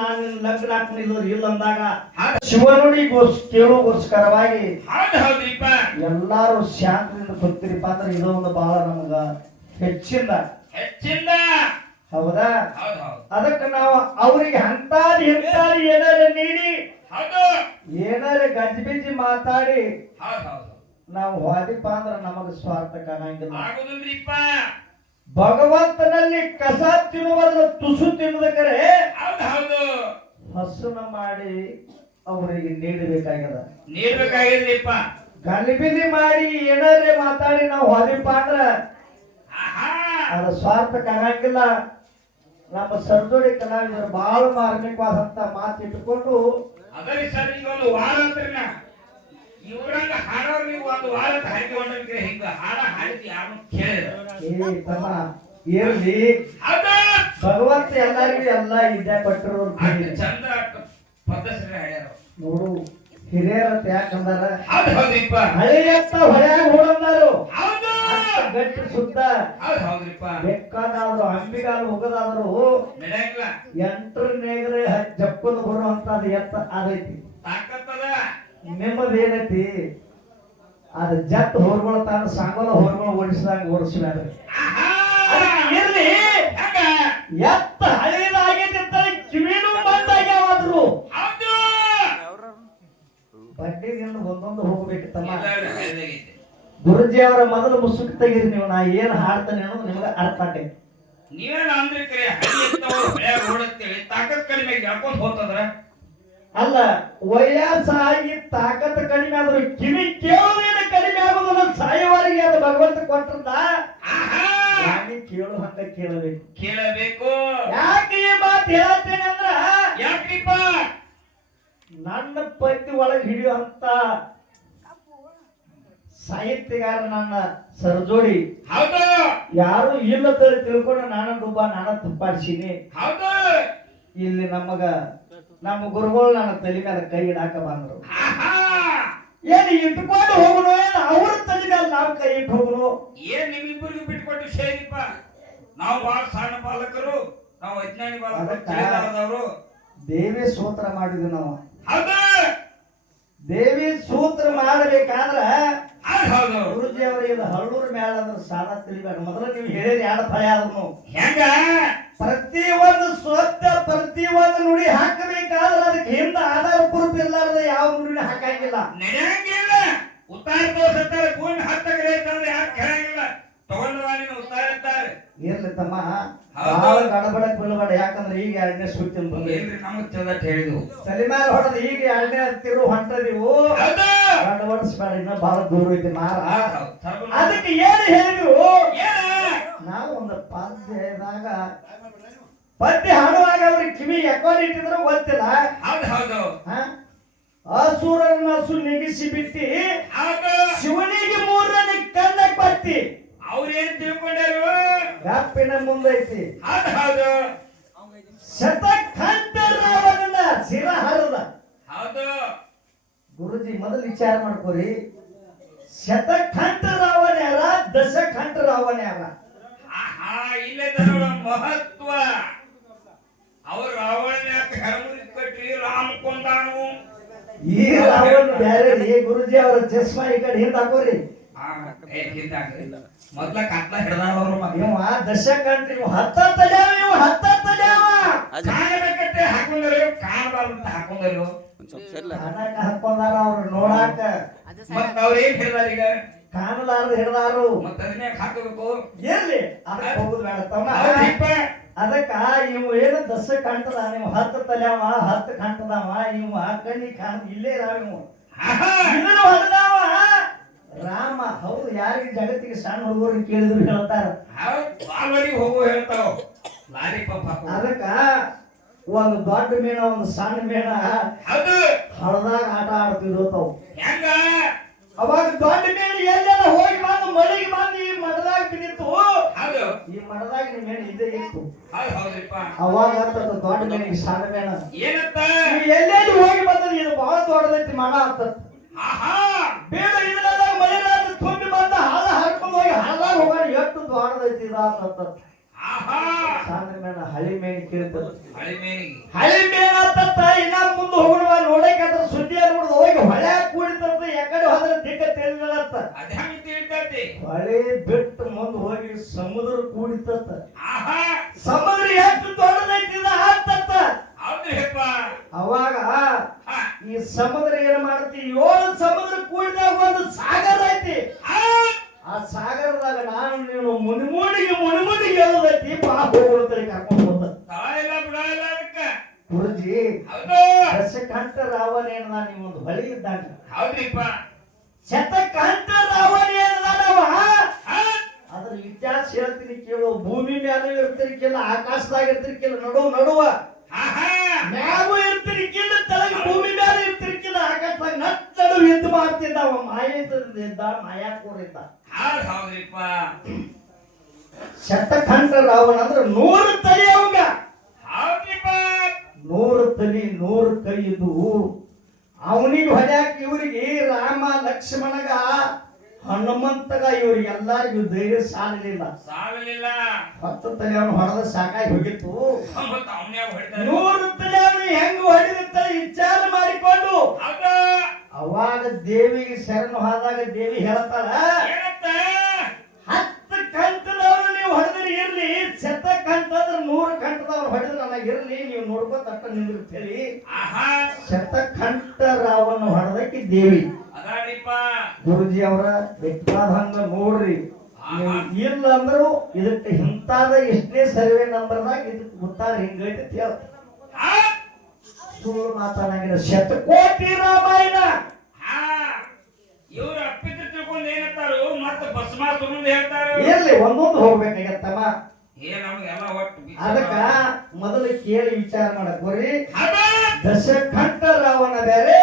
ನಾನು ಲಗ್ನ ಹಾಕ್ಲಿಲ್ಲ ಇಲ್ಲ ಅಂದಾಗ ಶಿವನುಡಿ ಕೇಳೋಗೋಸ್ಕರವಾಗಿ ಎಲ್ಲಾರು ಶಾಂತಿಯಿಂದ ಕೂತಿರಿಪ್ಪ ಅಂದ್ರೆ ಇದೊಂದು ಬಹಳ ನಮಗ ಹೆಚ್ಚಿಂದ ಹೌದಾ ಅದಕ್ಕೆ ನಾವು ಅವ್ರಿಗೆ ಅಂತಾರಿ ಏನಾರ ನೀಡಿ ಏನಾರ ಗಜ್ಬಿಜಿ ಮಾತಾಡಿ ನಾವು ಹೋದಿಪ್ಪ ಅಂದ್ರೆ ನಮಗ ಸ್ವಾರ್ಥ ಕಾಣಂಗಿಲ್ಲ. ಭಗವಂತನಲ್ಲಿ ಕಸ ತಿನ್ನುವುದನ್ನು ತುಸು ತಿನ್ನುವುದಕ್ಕರೆ ಹಸುನ ಮಾಡಿ ಅವರಿಗೆ ನೀಡಬೇಕಾಗ್ಯದ. ಗಲಿಬಿಲಿ ಮಾಡಿ ಏನಾರೇ ಮಾತಾಡಿ ನಾವು ಹೋದಿಪ್ಪ ಅಂದ್ರ ಅದು ಸ್ವಾರ್ಥ ಕಾಣಂಗಿಲ್ಲ. ನಮ್ಮ ಸರ್ಜೋಡಿ ಕಲಾವಿದರು ಬಹಳ ಮಾರ್ಮಿಕವಾದಂತ ಮಾತು ಇಟ್ಟುಕೊಂಡು ಇರ್ಲಿ ಭಗವಂತ ಎಲ್ಲರಿಗೂ ಎಲ್ಲ ಇದ್ದೇ ಕೊಟ್ಟರು ನೋಡು ಹಿರಿಯರತ್ತ ಯಾಕಂದಾರ ಹಳೆಯತ್ತ ಹೊಳ್ಯಾಗ ಹೋಡಂದಾರು ಗಟ್ಟಿ ಸುತ್ತ ಬೇಕಾದಾದ್ರು ಅಂಬಿಗಾಲು ಹೋಗದಾದ್ರು ಎಂಟ್ರನೇಗ್ರೆ ಜಪ್ಪದ ಬರುವಂತದ್ದು ಎತ್ತ ಅದೈತಿ. ನಿಮ್ಮದು ಏನೈತಿ ಅದು ಜಟ್ ಹೊರ್ಕೊಳ್ತಾನ ಸಾಂಗೋಲ ಹೊರ್ಗಳು ಓಡಿಸಿದಾಗ ಓಡಿಸ್ಬೇಡ್ರಿ. ಇರ್ಲಿ ಎತ್ತ ಹಳೇದಾಗೈತಿ ಕಿವಿನೂ ಬಂದಾಗ್ಯಾವಾದ್ರು ಬಡ್ಡಿದಿಂದ ಒಂದೊಂದು ಹೋಗ್ಬೇಕು ತಮ್ಮ. ಗುರುಜಿ ಅವರ ಮೊದಲು ಮುಸುಕ್ ತೆಗೀರಿ ನೀವು. ನಾ ಏನ್ ಹಾಡ್ತಾನೆ ಅನ್ನೋದು ನಿಮ್ಗೆ ಅರ್ಥ ಆಗೈತಿ. ಅಲ್ಲ ವಯಸ್ಸಾಗಿ ತಾಕತ್ ಕಡಿಮೆ ಆದ್ರು ಕಿವಿ ಕೇಳೋದೇನ ಕಡಿಮೆ ಆಗೋದಿಲ್ಲ. ಸಾಯವರಿಗೆ ಅದು ಭಗವಂತ ಕೊಟ್ಟದ ಕೇಳು ಹಂಗ ಕೇಳಬೇಕು. ಯಾಕೆ ಈ ಮಾತು ಹೇಳ್ತೇನೆ ಅಂದ್ರ ನನ್ನ ಪತಿ ಒಳಗೆ ಹಿಡಿಯುವಂತ ಸಾಹಿತ್ಯಗಾರ ನನ್ನ ಸರ್ಜೋಡಿ ಯಾರು ಇಲ್ಲ ತಿಳ್ಕೊಂಡು ನಾನೊಬ್ಬ ನಾನು ತಪ್ಪಾಡ್ಸೀನಿ. ಇಲ್ಲಿ ನಮ್ಮ ಗುರುಗಳು ನನ್ನ ತಲೆ ಮೇಲೆ ಕೈ ಇಡಾಕ ಬಂದ್ರು. ಏನು ಇಟ್ಕೊಂಡು ಹೋಗುನು ಏನು ಅವ್ರ ತಲೆ ಮೇಲೆ ನಾವು ಕೈ ಇಟ್ಟು ಹೋಗುನು ಏನ್ ನಿಮ್ಮಿಬ್ಬರಿಗೂ ಬಿಟ್ಕೊಟ್ಟು ಸೇರಿಪ್ಪ. ನಾವು ಬಹಳ ಸಣ್ಣ ಬಾಲಕರು, ನಾವು ಅಜ್ಞಾನಿ ಬಾಲಕರು. ದೇವಿ ಸೂತ್ರ ಮಾಡಿದ್ವಿ ನಾವು. ದೇವಿ ಸೂತ್ರ ಮಾಡಬೇಕಾದ್ರ ಗುರುಜಿ ಅವರಿಗೆ ಹಳ್ಳೂರು ಮೇಳ ಅಂದ್ರೆ ಸಾಲ ತಿಳಿಬೇಡ. ಮೊದಲು ನೀವು ಹೇಳಿರಿ ಎರಡು ಭಯ ಆದ್ರು ಹೆಂಗ ಪ್ರತಿ ಒಂದು ಸ್ವತ್ತ ಪ್ರತಿ ಒಂದು ನುಡಿ ಹಾಕಬೇಕಾದ್ರೆ ಅದಕ್ಕೆ ಹಿಂದ ಆಧಾರ ಪ್ರೂಫ್ ಇರ್ಲಾರ್ದ ಯಾವ ನುಡಿ ಹಾಕಂಗಿಲ್ಲ. ನಡೆಯಂಗಿಲ್ಲ. ಉತ್ತಾರ ತೋರ್ಸತ್ತಾರೆ ಭೂಮಿ ಹತ್ತಗರೆ ಇರ್ತಾರೆ ಯಾಕೆ ಕೇಳಂಗಿಲ್ಲ. ತಗೊಂಡ್ವಾನಿನ ಉತ್ತಾರ ಇರ್ತಾರೆ. ಇರ್ಲಿ ತಮ್ಮ ಬಹಳ ಗಡಬಡಕ್ ಬೀಳಬೇಡ. ಯಾಕಂದ್ರೆ ಈಗ ಎರಡನೇ ಸುತ್ತಿ ನಮಗ್ ಚಂದಟ್ ಹೇಳಿದ್ವು ತಲೆ ಮೇಲೆ ಹೊಡೆದು ಈಗ ಎರಡನೇ ಹತ್ತಿರು ಹೊಂಟದಿವು. ಗಡಬಡಿಸ್ಬೇಡ, ಇನ್ನ ಬಹಳ ದೂರ ಐತಿ ಮಾರ. ಅದಕ್ಕೆ ಏನು ಹೇಳಿದ್ರು ನಾವು ಒಂದು ಪದ್ಯದಾಗ ಪದ್ಯ ಹಾಡುವಾಗ ಅವ್ರಿಗೆ ಕಿವಿ ಎಕ್ಕೊಂಡು ಇಟ್ಟಿದ್ರು ಗೊತ್ತಿಲ್ಲ. ಅಸುರನ ಸುನಿಗಿಸಿ ಬಿಟ್ಟಿ ಶಿವನಿಗೆ ಮೂರನೇ ಕಣ್ಣ ಕೊಟ್ಟಿ ಅವ್ರೇನ್ ತಿಳ್ಕೊಂಡಾರು ಗಾಪಿನ ಮುಂದೈತಿ. ಶತಕಂಠ ರಾವಣನ ಶಿರ ಹರದ. ಗುರುಜಿ ಮೊದಲು ವಿಚಾರ ಮಾಡ್ಕೋರಿ. ಶತಕಂಠ ರಾವಣ ಯಾರ, ದಶಕಂಠ ರಾವಣ ಯಾರ? ಇಲ್ಲದ ಮಹತ್ವ. ಅವ್ರು ರಾವಣ ಹೆರಮುರಿ ಕಟ್ಟಿ ರಾಮ ಕೊಂದಾನು. ಈ ರಾವಣ ಬ್ಯಾರೆ. ಗುರುಜಿ ಅವರ ಚಸ್ಮಾ ಈ ಕಡೆ ಹಿಂದ ಹಾಕೋರಿ. ಮೊದ್ಲ ಕತ್ಲ ಹಿಡ್ದಾರವ್ರು ಇವ ದಶಕಂಠ. ಇವ್ ಹತ್ತ ತಲ್ಯಾವ ಕಾಣಬೇಕಟ್ಟೆ ಹಾಕೊಂಡ್ರು ಕಾಣಬಾರ್ದಂತ ಹಾಕೊಂಡ್ರು ಹಾಕೊಂಡಾರ ಅವ್ರು ನೋಡಾಕ. ಮತ್ತ ಅವ್ರ ಏನ್ ಹಿಡ್ದಾರ ಈಗ ಕಾಣಲಾರ್ದ ಹಿಡ್ದಾರು. ಮತ್ತ ಅದನ್ನೇ ಹಾಕಬೇಕು. ಎಲ್ಲಿ ಅದಕ್ಕೆ ಹೋಗುದು ಬೇಡ ತಮ್ಮ. ಅದಕ್ಕ ಇವ್ ಏನು ದಶಕಂಠದ ನೀವು ಹತ್ತು ತಲ್ಯಾವ ಹತ್ತು ಕಂಠದವ. ಇವ ಕಣ್ಣಿ ಕಾಣ ಇಲ್ಲೇ ಇರಾವ. ಇದನ್ನು ಹೊಡೆದವ ರಾಮ. ಹೌದು, ಯಾರಿಗೆ ಜಗತ್ತಿಗೆ ಸಣ್ಣ ಹುಡುಗರು ಕೇಳಿದ್ರು ಹೇಳ್ತಾರ. ಹೋಗೋ ಹೇಳ್ತಾವ ಲಾರಿ ಪಂಪ್. ಅದಕ್ಕ ಒಂದು ದೊಡ್ಡ ಮೇಣ ಒಂದು ಸಣ್ಣ ಮೇಣ ಹಳದಾಗ ಆಟ ಆಡ್ತಿರೋತಾವ. ಹೆಂಗ ಅವಾಗ ದೊಡ್ಡ ಮೇಣ ಎಲ್ಲೆಲ್ಲ ಹೋಗಿ ಬಂದು ಮಳೆಗೆ ಬಂದು ಈ ಮಡದಾಗ ಬಿದ್ದಿತ್ತು. ಈ ಮಡದಾಗ ನಿಮ್ ಮೇಣ ಇದ್ದೇ ಇತ್ತು. ಅವಾಗ ದೊಡ್ಡ ಮೇಣಿಗೆ ಸಣ್ಣ ಮೇಣ ಏನಂತ ಎಲ್ಲೆಲ್ಲಿ ಹೋಗಿ ಬಂದ್ರೆ ಇದು ಬಹಳ ದೊಡ್ಡದೈತಿ ಮಡ ಅಂತ. ಬೇಡ ಇದೆಲ್ಲ ಮಳೆರಾದ ತುಂಬಿ ಬಂದ ಹಳ ಹರ್ಕೊಂಡು ಹೋಗಿ ಹಳದಾಗ ಹೋಗೋಣ ಎಷ್ಟು ದೊಡ್ಡದೈತಿ ಇದ ಅಂತ. ಸಾಂದ್ರ ಮೇನ ಹಳಿ ಮೇನ್ ಕೇಳ್ತದ ಹಳಿ ಮೇನಿಗೆ ಹಳಿ ಮೇನ್ ಆತತ್ತ ಇನ್ನ ಮುಂದೆ ಹೋಗೋಣ ನೋಡಕ್ಕೆ ಅದ್ರ ಸುದ್ದಿ ಆಗ್ಬಿಡ್ದು ಹೋಗಿ ಹೊಳೆ ಕೂಡಿತಂತ ಯಾಕಡೆ ಹೋದ್ರೆ ದಿಕ್ಕ ತಿಳಿದತ್ತ ಅದ ಹೆಂಗ್ ತಿಳಿತೈತಿ ಹೊಳೆ ಬಿಟ್ಟು ಮುಂದೆ ಹೋಗಿ ಸಮುದ್ರ ಕೂಡಿತತ್ತ ಆಹಾ ಸಮುದ್ರ ಎಷ್ಟು ದೊಡ್ಡದೈತಿದ ಆತತ್ತ ಹೌದ್ರಿಪ್ಪ ಅವಾಗ ಈ ಸಮುದ್ರ ಏನ್ ಮಾಡ್ತಿ 7 ಸಮುದ್ರ ಕೂಡಿದಾಗ ಒಂದು ಸಾಗರ ಐತಿ ಆ ಸಾಗರದಾಗ ನಾನು ನೀನು ಮುನಿಮುನಿಗೆ ಹೇಳೋದೈತಿ ಬಾ ಹೋಗೋತಳಿ ಕರ್ಕೊಂಡು ಹೋದ ತಾಯಿಲ್ಲ ಬಿಡಲ್ಲ ಅದಕ್ಕ ಗುರುಜಿ ಹೌದು ದಶಕಂಠ ರಾವಣ ಏನದ ನೀವು ಒಂದು ಹೊಳಿ ಇದ್ದಾಗ ಹೌದ್ರಿಪ್ಪ ಶತಕಂಠ ರಾವಣ ಏನದವ ಅದ್ರ ಇತಿಹಾಸ ಹೇಳ್ತೀನಿ ಕೇಳು ಭೂಮಿ ಮೇಲೆ ಇರ್ತಿರ್ಕಿಲ್ಲ ಆಕಾಶದಾಗ ಇರ್ತಿರ್ಕಿಲ್ಲ ನಡುವ ಮ್ಯಾಗೂ ಇರ್ತಿರ್ಕಿಲ್ಲ ತಳಗ ಭೂಮಿ ಮೇಲೆ ಇರ್ತಿರ್ಕಿಲ್ಲ ಆಕಾಶದಾಗ ನಡು ಯುದ್ಧ ಮಾಡ್ತಿದ್ದ ಅವ ಮಾಯಿದ್ದ ಮಾಯಾಕೋರಿದ್ದ ಹೌದ್ರಿಪ್ಪ ಶತಕಂಠ ರಾವಣ ಅಂದ್ರೆ 100 ತಲೆ ಅವಂಗ ಹೌದ್ರಿಪ್ಪ 100 ತಲೆ 100 ಕೈ ಇದ್ವು ಅವನಿಗೆ ಹೊಡ್ಯಾಕ ಇವ್ರಿಗೆ ರಾಮ ಲಕ್ಷ್ಮಣಗ ಹನುಮಂತಗ ಇವ್ರಿಗೆಲ್ಲರಿಗೂ ಧೈರ್ಯ ಸಾಲಲಿಲ್ಲ 10 ತಲೆ ಅವನು ಹೊಡೆದ ಸಾಕಾಗಿ ಹೋಗಿತ್ತು 100 ತಲೆ ಅವನು ಹೆಂಗ್ ಹೊಡೆದಿತ್ತ ವಿಚಾರ ಮಾಡಿಕೊಂಡು ಅವಾಗ ದೇವಿಗೆ ಶರಣು ಹೋದಾಗ ದೇವಿ ಹೇಳ್ತಾಳ 10 ಕಂಠದವ್ರು ನೀವು ಹೊಡೆದ್ರೆ ಇರ್ಲಿ ಶತಕಂಠ ಅಂದ್ರೆ 100 ಕಂಠದವ್ರು ಹೊಡೆದ್ರೆ ನನಗೆ ಇರ್ಲಿ ನೀವು ನೋಡ್ಕೋತ ಅಟ್ಟ ನಿಂದಿರ್ತೇಳಿ ಶತಕಂಠ ರಾವಣ ಹೊಡೆದಕ್ಕೆ ದೇವಿ ಗುರುಜಿ ಅವರ ಬೇಕಾದಂಗ ನೋಡ್ರಿ ಇಲ್ಲ ಅಂದ್ರು ಇದಕ್ಕೆ ಇಂತಾದ ಎಷ್ಟನೇ ಸರ್ವೆ ನಂಬರ್ದಾಗ ಇದಕ್ಕೆ ಗೊತ್ತಾರ ಹಿಂಗೈತಿ ಸುಳ್ಳು ಮಾತಾಡಂಗಿಲ್ಲ ಶತಕೋಟಿ ರಾಮಾಯಣ ಇವ್ರು ಅಪ್ಪಿದ್ರು ತಿಳ್ಕೊಂಡು ಏನಂತಾರು ಮತ್ತೆ ಭಸ್ಮಾಸುರನ್ ಹೇಳ್ತಾರು ಇರ್ಲಿ ಒಂದೊಂದು ಹೋಗ್ಬೇಕಾಗತ್ತಮ್ಮ ನಮಗೆಲ್ಲ ಒಟ್ಟು ಅದಕ್ಕ ಮೊದಲು ಕೇಳಿ ವಿಚಾರ ಮಾಡಕ್ ಬರ್ರಿ ದಶಕಂಠ ರಾವಣ ಬೇರೆ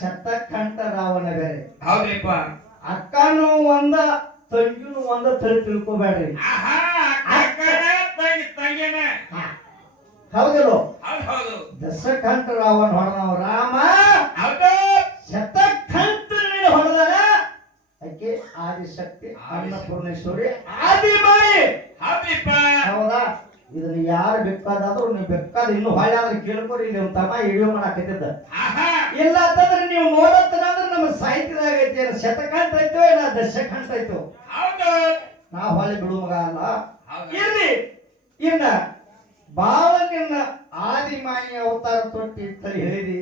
ಶತಕಂಠ ರಾವಣ ಬೇರೆ ಹೌದ್ರಿಪ್ಪ ಅಕ್ಕನು ಒಂದ ತಂಗಿನೂ ಒಂದ ತಳಿ ತಿಳ್ಕೊಬೇಡ್ರಿ ಹೌದಲ್ಲೋ ದಶಕಂಠ ರಾವಣ ಹೊಡೆದವ ರಾಮ ಶತಕಂಠ ಹೊಡೆದಾರ ಆಕೆ ಆದಿಶಕ್ತಿ ಅನ್ನಪೂರ್ಣೇಶ್ವರಿ ಆದಿಮಾಯಿ ಹೌದಾ ಇದನ್ನ ಯಾರು ಬೇಕಾದಾದ್ರು ನೀವು ಬೇಕಾದ ಇನ್ನು ಹೊಳೆ ಆದ್ರೆ ಕೇಳ್ಕೊರಿ ಇಲ್ಲಿ ಒಂದು ತಮ್ಮ ವಿಡಿಯೋ ಮಾಡಾಕತ್ತಿದ್ದ ಇಲ್ಲ ಅಂತಂದ್ರೆ ನೀವು ನೋಡತ್ತಂದ್ರೆ ನಮ್ಮ ಸಾಹಿತ್ಯದಾಗ ಐತಿ ಶತಕಂಠ ಐತೋ ಇಲ್ಲ ದಶಕಂಠ ಐತೋ ನಾ ಹೊಳೆ ಬಿಡು ಮಗ ಅಲ್ಲ ಇರ್ಲಿ ಇನ್ನ ಬಾಳ ನಿನ್ನ ಆದಿಮಾಯಿ ಅವತಾರ ತೊಟ್ಟಿ ಅಂತ ಹೇಳಿದಿ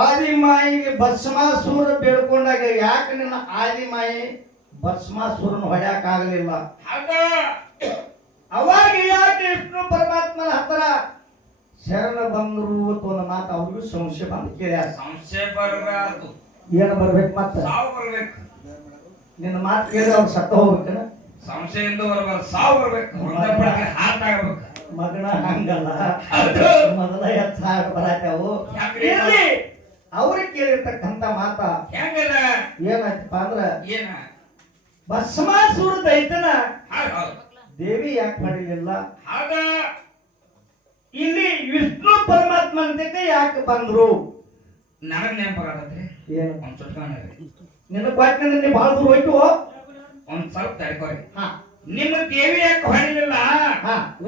ಆದಿಮಾಯಿಗೆ ಭಸ್ಮಾಸುರ ಬೇಡ್ಕೊಂಡಾಗ ಯಾಕೆ ನಿನ್ನ ಆದಿಮಾಯಿ ಭಸ್ಮಾಸುರನ ಹೊಡ್ಯಾಕ ಆಗಲಿಲ್ಲ ಅವಾಗ ಯಾಕೆ ವಿಷ್ಣು ಪರಮಾತ್ಮನ ಹತ್ರ ಶರಣ ಬಂದರು ಅಂತ ಒಂದು ಮಾತು ಅವ್ರಿಗೂ ಸಂಶಯ ಬಂದು ಕೇಳ್ಯಾರ ಸಂಶಯ ಬರಬಾರ್ದು ಏನು ಬರ್ಬೇಕು ಮತ್ತೆ ಸಾವು ಬರ್ಬೇಕು ನಿನ್ನ ಮಾತು ಕೇಳಿದ್ರೆ ಅವ್ರು ಸತ್ತ ಹೋಗ್ಬೇಕನ ಸಂಶಯದಿಂದ ಬರಬಾರ್ದು ಸಾವು ಬರ್ಬೇಕು ಹಾಟ್ ಆಗ್ಬೇಕು ಮಗನ ಹಂಗಲ್ಲ ಮೊದಲ ಎತ್ತ ಬರತ್ತವು ಇರ್ಲಿ ಅವ್ರಿಗೆ ಕೇಳಿರ್ತಕ್ಕಂಥ ಮಾತ ಹೆಂಗದ ಏನಾಯ್ತಪ್ಪ ಅಂದ್ರ ಏನ ಭಸ್ಮಾಸುರ ದೈತನ ಹೌದು ದೇವಿ ಯಾಕೆ ಮಾಡಲಿಲ್ಲ ಹೌದ ಇಲ್ಲಿ ವಿಷ್ಣು ಪರಮಾತ್ಮನ ಯಾಕೆ ಬಂದ್ರು ನನಗ್ ನೆನಪಾಗತ್ರಿ ಏನು ಒಂದ್ ಚುಟ್ಕಾಣ್ರಿ ನಿನ್ನ ಕ್ವಾಟ್ನಿಂದ ನೀ ಬಹಳ ದೂರ ಹೋಯ್ತು ಒಂದ್ ಸ್ವಲ್ಪ ತಡ್ಕೋರಿ ಹಾ ನಿಮ್ಮ ದೇವಿ ಯಾಕೆ ಹೊಡಿಲಿಲ್ಲ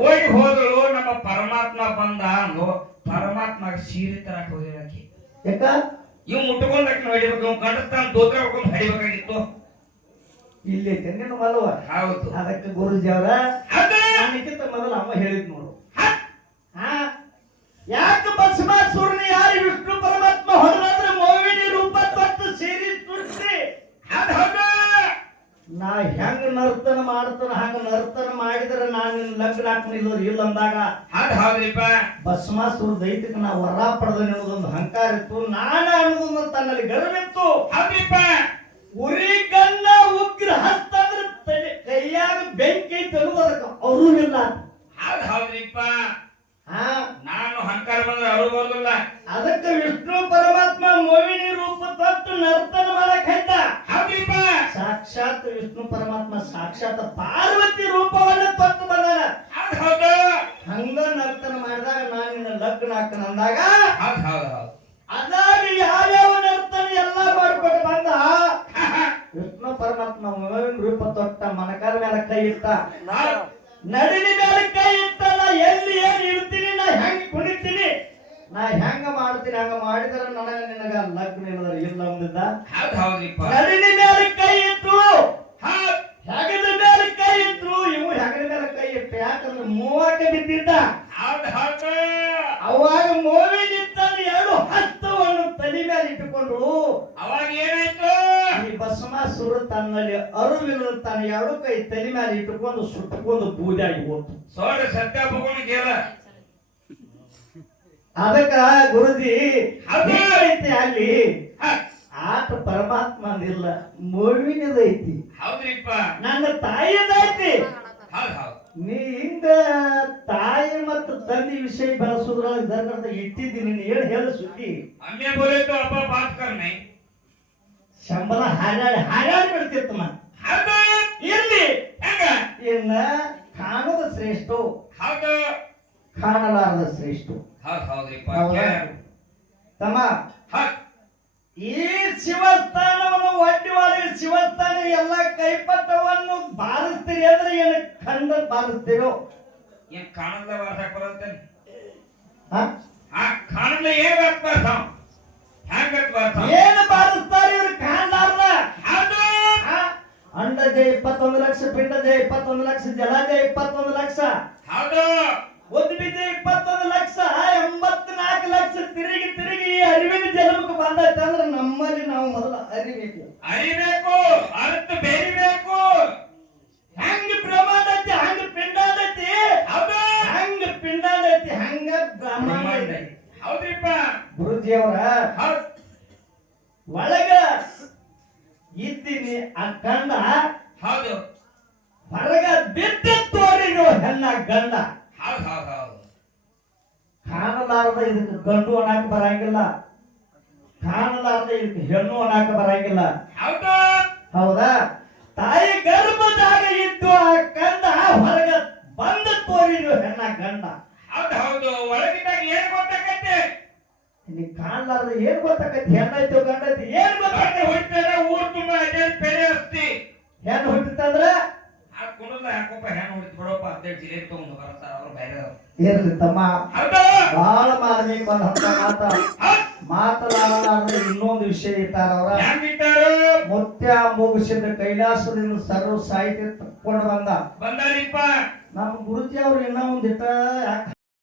ಓಡಿ ಹೋದಳು ನಮ್ಮ ಪರಮಾತ್ಮ ಬಂದ ಅಂದು ಪರಮಾತ್ಮ ಸೀರೆ ತರಕ್ ಹೋಗಿರಕ್ಕೆ ಯಾಕ ಇವ್ ಮುಟ್ಕೊಂಡ್ ಹೊಡಿಬೇಕು ಇವ್ ಗಂಡಸ್ತಾನ ದೋತ್ರ ಹೊಡ್ಕೊಂಡು ಹೊಡಿಬೇಕಾಗಿತ್ತು ಇಲ್ಲಿ ತೆಂಗಿನ ಮಲ್ವ ಹೌದು ಅದಕ್ಕೆ ಗುರುಜಿ ಅವರ ನನಗಿಂತ ಮೊದಲು ಅಮ್ಮ ಹೇಳಿದ್ ನೋಡು ಯಾಕೆ ಭಸ್ಮಾಸುರನ ಯಾರು ವಿಷ್ಣು ಪರಮಾತ್ಮ ಹೊಡೆದ್ರೆ ಮೋಹಿನಿ ರೂಪ ತೊಟ್ಟು ಸೇರಿ ತುಟ್ಟಿ ನಾ ಹೆಂಗ ನರ್ತನ ಮಾಡ್ತಾನ ಹಂಗ ನರ್ತನ ಮಾಡಿದ್ರೆ ನಾನು ಲಗ್ನ ಹಾಕ್ನಿಲ್ಲ ಇಲ್ಲ ಅಂದಾಗ ಹೌದ್ರಿಪ್ಪ ಭಸ್ಮಾಸುರ ದೈತ್ಯಕ್ಕೆ ನಾ ವರ ಪಡೆದ ಅನ್ನೋದೊಂದು ಅಹಂಕಾರ ಇತ್ತು ನಾನ ಅನ್ನೋದೊಂದು ತನ್ನಲ್ಲಿ ಗರ್ವಿತ್ತು ಹೌದ್ರಿಪ್ಪ ಉರಿಗಲ್ಲ ಉಗ್ರ ಹಸ್ತ ಅಂದ್ರೆ ಕೈಯಾಗ ಬೆಂಕಿ ತರುವುದಕ್ಕೆ ಅವರು ಇಲ್ಲ ಹೌದ್ರಿಪ್ಪ ನಾನು ಅಹಂಕಾರ ಬಂದ್ರೆ ಅವರು ಬರೋದಿಲ್ಲ ಅದಕ್ಕೆ ವಿಷ್ಣು ಪರಮಾತ್ಮ ಮೋಹಿನಿ ರೂಪ ತೊಟ್ಟು ನರ್ತನ ಮಾಡಕ್ ಹೇಳ್ತ ಹೌದ್ರಿಪ್ಪ ಸಾಕ್ಷಾತ್ ವಿಷ್ಣು ಪರಮಾತ್ಮ ಸಾಕ್ಷಾತ್ ಪಾರ್ವತಿ ರೂಪವನ್ನ ತೊಟ್ಟು ಬಂದಾನ ಹೌದು ಹಂಗ ನರ್ತನ ಮಾಡಿದಾಗ ನಾನು ಲಗ್ನ ಹಾಕನ ಅಂದಾಗ ಹೌದು ಅದಾಗ ಯಾವ್ಯಾವ ನರ್ತನ ಎಲ್ಲ ಮಾಡ್ಕೊಂಡು ಬಂದ ವಿಷ್ಣು ಪರಮಾತ್ಮ ಮೋಹಿನಿ ರೂಪ ತೊಟ್ಟ ಮನಕರ ಮೇಲೆ ಕೈ ಇಟ್ಟ ನಡಿನಿ ಮೇಲೆ ಕೈ ಇಟ್ಟ ನಾ ಎಲ್ಲಿ ಏನ್ ಇಡ್ತೀನಿ, ನಾ ಹೆಂಗ್ ಕುಣಿತೀನಿ, ನಾ ಹೆಂಗ ಮಾಡ್ತೀನಿ ಹಂಗ ಮಾಡಿದ್ರ ನನಗ ನಿನಗ ಲಗ್ನ ಏನಾದ್ರು ಇಲ್ಲ ಅಂದಿದ್ದ. ಹೌದ್ ಹೌದ್ರಿಪ್ಪ. ನಡಿನಿ ಮೇಲೆ ಕೈ ಇಟ್ಟು ಹೌದ್ ಹೆಗಲ ಮೇಲೆ ಕೈ ಇಟ್ರು, ಇವು ಹೆಗಲ ಮೇಲೆ ಕೈ ಇಟ್ಟು ಯಾಕಂದ್ರೆ ಮೂವಕ್ಕೆ ಬಿದ್ದಿದ್ದ. ಹೌದ್ ಹೌದು. ಅವಾಗ ಮೋವಿನಿಂದ ಎರಡು ಹಸ್ತವನ್ನು ತಲೆ ಮೇಲೆ ಇಟ್ಟುಕೊಂಡು ಅವಾಗ ಏನಾಯ್ತು? ಈ ಭಸ್ಮಾಸುರ ತನ್ನಲ್ಲಿ ಅರುವಿನ ತನ್ನ ಎರಡು ಕೈ ತಲೆ ಮೇಲೆ ಇಟ್ಟುಕೊಂಡು ಸುಟ್ಟುಕೊಂಡು ಬೂದಿಯಾಗಿ ಹೋಗ್ತು. ಸೋಡ ಸತ್ಯ ಭಗವನ್ ಕೇಳ. ಅದಕ್ಕ ಗುರುಜಿ ಹೌದು. ಐತಿ ಅಲ್ಲಿ ಆಟ ಪರಮಾತ್ಮ ಅಂದಿಲ್ಲ, ಮೋವಿನದೈತಿ, ಹೌದ್ರಿಪ್ಪ. ನನ್ನ ತಾಯಿಯದೈತಿ. ಹೌದ್ ಹೌದ್. ನೀ ಹಿಂಗ ತಾಯಿ ಮತ್ತು ತಂದೆ ವಿಷಯ ಬೆಳೆಸೋದ್ರೊಳಗೆ ಧರ್ಮದ ಇಟ್ಟಿದ್ದೀನಿ, ನೀನು ಏನು ಹೇಳ ಸುದ್ದಿ. ಹಮ್ಮೆ ಬೋಲೆ ತೋ ಅಪ್ಪ ಬಾತ್ ಕರ್ ನೈ. ಶಂಬಲ ಹಾರಾಡಿ ಬಿಡ್ತಿತ್ತಮ್ಮ. ಹೌದು. ಇರ್ಲಿ, ಹೆಂಗ? ಇನ್ನ ಕಾಣದ ಶ್ರೇಷ್ಠ, ಹೌದು. ಕಾಣಲಾರದ ಶ್ರೇಷ್ಠ. ಹೌದ್ ಹೌದ್ರಿಪ್ಪ. ಹೌದಾ? ಕೇಳು. ತಮ್ಮ ಹೌದ್. ಈ ಶಿವಸ್ಥಾನವನ್ನು ಒಡ್ಡಿ ಒಳಗೆ ಶಿವಸ್ಥಾನ ಎಲ್ಲ ಕೈಪಟ್ಟವನ್ನು ಬಾರಿಸ್ತೀರಿ ಅಂದ್ರೆ ಏನು ಖಂಡ ಬಾರಿಸ್ತೀರೋ? ಏನ್ ಕಾಣಲ್ಲ ವಾರ್ಸಕ್ ಬರುತ್ತೆ? ಹ? ಕಾಣಲ್ಲ ಏನ್ ಬರ್ತಾರ? ಹೆಂಗ ಬರ್ತಾರ? ಏನು ಬಾರಿಸ್ತಾರೆ ಇವ್ರು ಕಾಣಲಾರ್ದ? ಹೌದು. ಅಂಡಜ 21 ಲಕ್ಷ, ಪಿಂಡಜ 21 ಲಕ್ಷ, ಜಲಜ 21 ಲಕ್ಷ, ಹೌದು. ಉದ್ಭಿಜ 21 ಲಕ್ಷ, 84 ಲಕ್ಷ ತಿರುಗಿ ತಿರುಗಿ ಈ ಅರಿವಿನ ಜನ್ಮಕ್ಕೆ ಬಂದೈತೆ ಅಂದ್ರೆ ನಮ್ಮಲ್ಲಿ ನಾವು ಮೊದಲು ಅರಿಬೇಕು. ಅರಿಬೇಕು, ಅರ್ಥ ಬೆರಿಬೇಕು. ಹೆಂಗ ಬ್ರಹ್ಮಾಂಡ ಐತಿ ಹಂಗ ಪಿಂಡಾಂಡ ಐತಿ, ಹೌದು. ಹಂಗ ಪಿಂಡಾಂಡ ಐತಿ ಹಂಗ ಬ್ರಹ್ಮಾಂಡ ಐತಿ. ಹೌದ್ರಿಪ್ಪ. ಗುರುಜಿಯವರ ಹೌದ್. ಒಳಗ ಇದ್ದೀನಿ ಆ ಗಂಡ, ಹೌದು. ಹೊರಗ ಬಿದ್ದ ತೋರಿರೋ ಹೆಣ್ಣ ಗಂಡ. ಹೌದ್ ಹೌದ್ ಹೌದು. ಕಾಣಲಾರದ ಇದಕ್ಕೆ ಗಂಡು ಅನ್ನಕ ಬರಂಗಿಲ್ಲ, ಕಾಣಲಾರದ ಇದಕ್ಕೆ ಹೆಣ್ಣು ಅನ್ನಕ ಬರಂಗಿಲ್ಲ. ಹೌದು. ಹೌದಾ? ತಾಯಿ ಗರ್ಭದಾಗ ಇದ್ದು ಆ ಗಂಡ ಹೊರಗ ಬಂದ ತೋರಿರೋ ಹೆಣ್ಣ ಗಂಡ. ಹೌದ್ ಹೌದು. ಒಳಗಿದ್ದಾಗ ಏನ್ ಗೊತ್ತಾಗತ್ತೆ? ನೀ ಕಾಣಲಾರದ ಏನ್ ಗೊತ್ತಾಗೈತಿ? ಹೆಣ್ಣೈತಿ ಗಂಡ ಐತಿ ಏನ್ ಗೊತ್ತಾಗೈತಿ? ಹೊಟ್ಟೆನ ಊರ್ ತುಂಬಾ ಅಡ್ಡಾಡಿ ಪೆರೆ ಹಸ್ತಿ. ಹೆಣ್ಣು ಹುಟ್ಟಿತಂದ್ರ ಆ ಕುಣಲ್ಲ ಯಾಕೋಪ್ಪ ಹೆಣ್ಣು ಹೊಡಿತು ಬಿಡಪ್ಪ ಅಂತೇಳಿ ಜಿಲೇಬಿ ತಗೊಂಡು ಬರ್ತಾರ ಅವ್ರು ಬೇರೆ. ಇರ್ಲಿ ತಮ್ಮ, ಹೌದು. ಬಹಳ ಮಾರ್ಮಿಕ ಒಂದು ಹತ್ತ ಹೌದ್. ಮಾತನಾಡಲಾರ್ದ ಇನ್ನೊಂದು ವಿಷಯ ಇಟ್ಟಾರ ಅವ್ರ. ಹೆಂಗಿಟ್ಟಾರು? ಮುತ್ಯ ಮುಗಿಸಿದ ಕೈಲಾಸದಿಂದ ಸರ್ವ ಸಾಹಿತ್ಯ ತಕ್ಕೊಂಡು ಬಂದ ಬಂದಾರಿಪ್ಪ. ನಮ್ಮ ಗುರುಜಿ ಅವ್ರು ಇನ್ನೂ ಒಂದಿಟ್ಟ ಯಾಕೆ